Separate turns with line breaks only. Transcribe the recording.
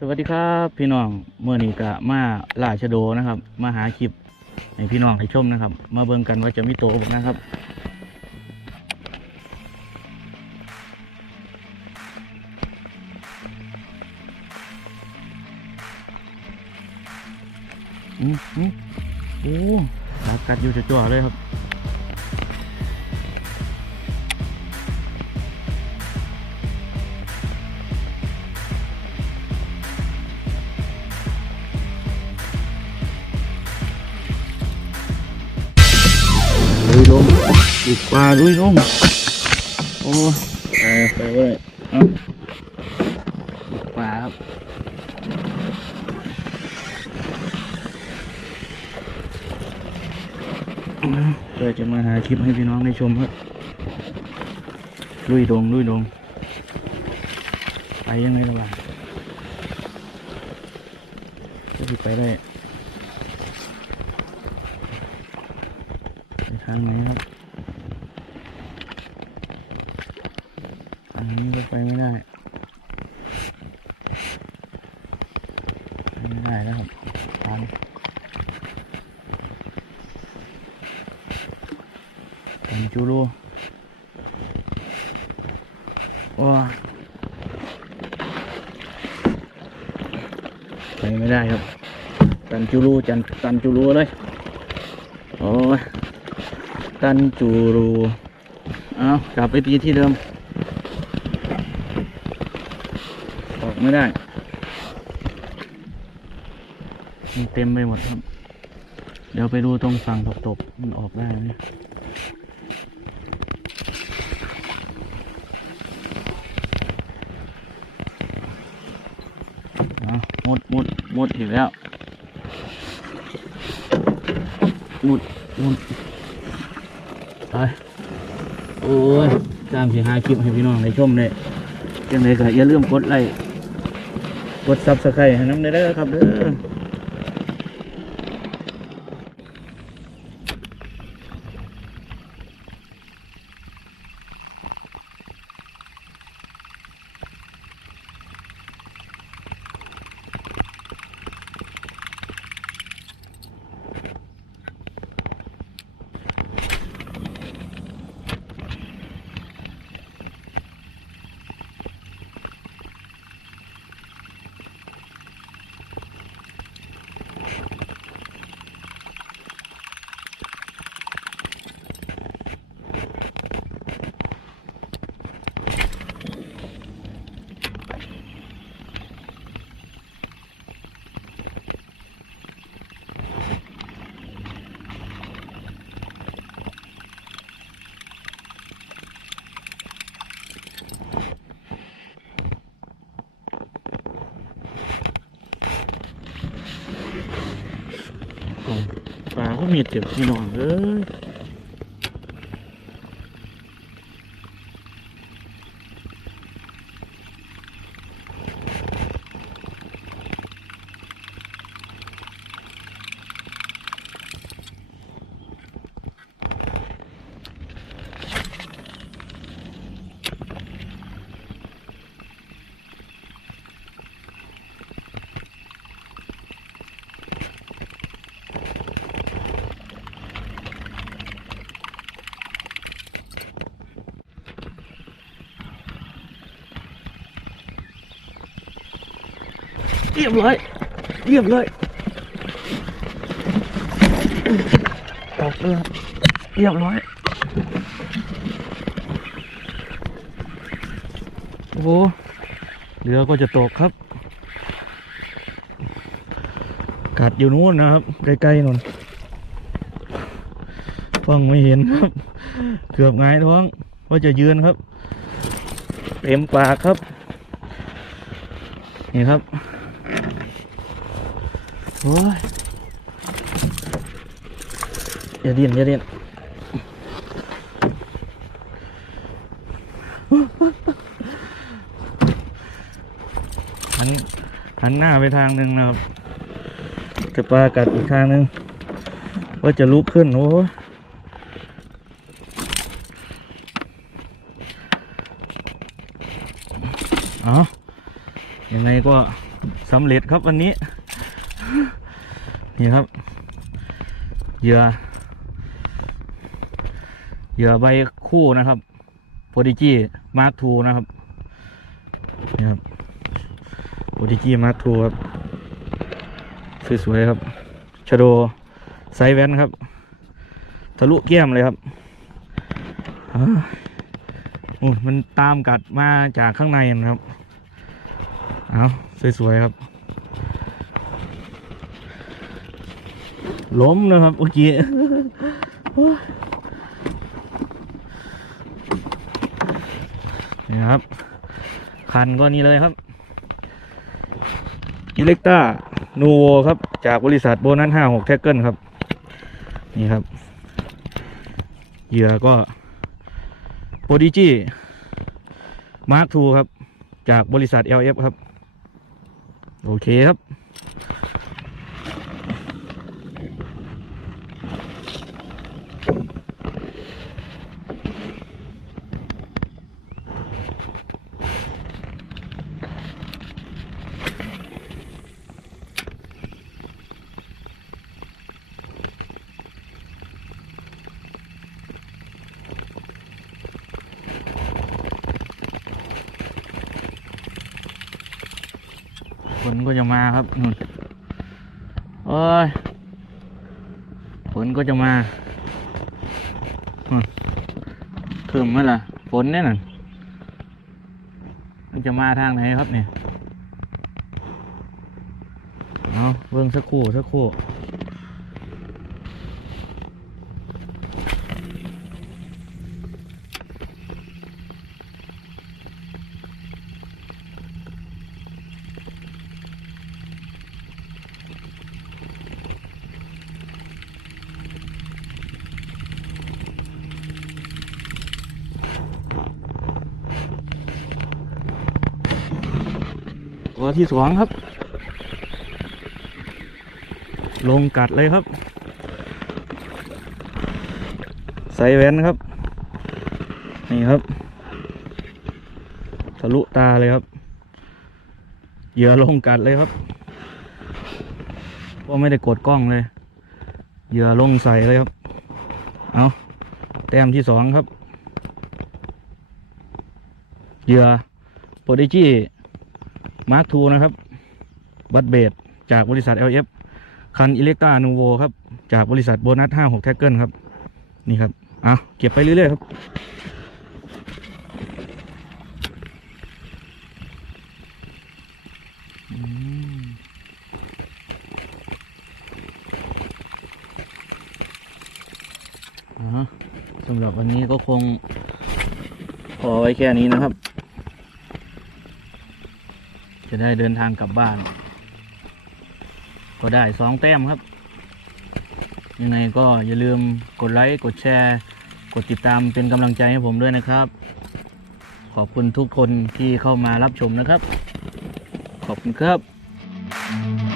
สวัสดีครับพี่น้องเมื่อนี้ก็มาล่าชะโดนะครับ มาหาคลิปให้พี่น้องให้ชมนะครับ มาเบิ่งกันว่าจะมีโตบ่นะครับ อืมอืมโอ้ขากัดอยู่จ่อๆเลยครับ อีกปลาลุยลงโอ้ไปไปเว้ยเอาอีกปลาครับเพื่อจะมาหาคลิปให้พี่น้องได้ชมครับลุยดงลุยดง ไปยังไงระหว่างจะไปได้ไปทางไหนครับ ทางนี้ก็ไปไม่ได้ไปไม่ได้แล้วครับทางทางจูรูว้าไปไม่ได้ครับตันจูรูจันตันจูรูเลยโอ้ยตันจูรูเอากลับไปตีที่เดิม ออก ไม่ได้มันเต็มไปหมดครับ เดี๋ยวไปดูตรงฝั่งตบๆมันออกได้ไหมเอาหมดมดหมดอีกแล้วหมดหมดไปโอ้ยตามสิหาคลิปให้พี่น้องได้ชมเลยยังไงก็อย่าลืมกดไลค์ กดซับสไครต์ให้น้ำได้เด้อครับเด้อโอ้ มีดเจ็บพี่น้องเอ้ย เรียบร้อย เรียบร้อยออกเลยเรียบร้อย โอ้โหเรือก็จะตกครับ กัดอยู่นู้นนะครับ ใกล้ๆนนฟังไม่เห็นครับ เกือบงายท้องว่าจะยืนครับ เต็มปากครับ นี่ครับ โอ้ยอย่าเดียนอย่าเดียนหันหันหน้าไปทางหนึ่งนะครับจะปลากัดอีกทางหนึ่งว่าจะลุกขึ้นโอ้ยเอายังไงก็สำเร็จครับวันนี้ นี่ครับ เหยื่อ เหยื่อใบคู่นะครับโพดิจีมาร์ทูนะครับ นี่ครับโพดิจีมาร์ทูครับ สวยๆครับ ชโดไซแวนครับ ทะลุแก้มเลยครับอ้าวโอ้มันตามกัดมาจากข้างในนะครับ เอาสวยๆครับ ล้มนะครับเมื่อกี้นี่ครับ คันก็นี่เลยครับอิเล็กต้านูโวครับ จากบริษัทโบนัสห้าหกแท็กเกิลครับ นี่ครับ เหยื่อก็โ o ดิจีมาร์คทูครับ จากบริษัท LF ครับ โอเคครับ ฝ นก็จะมาครับนุ่นโอ้ยฝนก็จะมานู่นเพิ่มไหมล่ะฝนเนี่ยน่ะมันจะมาทางไหนครับเนี่ยเอาเบิ่งสักครู่สักครู่ ตัวที่สองครับ ลงกัดเลยครับ ใส่แว่นครับ นี่ครับ ทะลุตาเลยครับ เหยื่อลงกัดเลยครับก็ไม่ได้กดกล้องเลย เหยื่อลงใส่เลยครับ เอาแต้มที่สองครับ เหยื่อโปรดิจี มาร์คทูนะครับ บัตเบดจากบริษัท LF คันอิเล็กตรานูโวครับ จากบริษัทโบนัส56แท็กเกิลครับ นี่ครับเอาเก็บไปเรื่อยๆครับสำหรับวันนี้ก็คงพอไว้แค่นี้นะครับ จะได้เดินทางกลับบ้าน ก็ได้สองแต้มครับ ยังไงก็อย่าลืมกดไลค์ กดแชร์ กดติดตามเป็นกำลังใจให้ผมด้วยนะครับ ขอบคุณทุกคนที่เข้ามารับชมนะครับ ขอบคุณครับ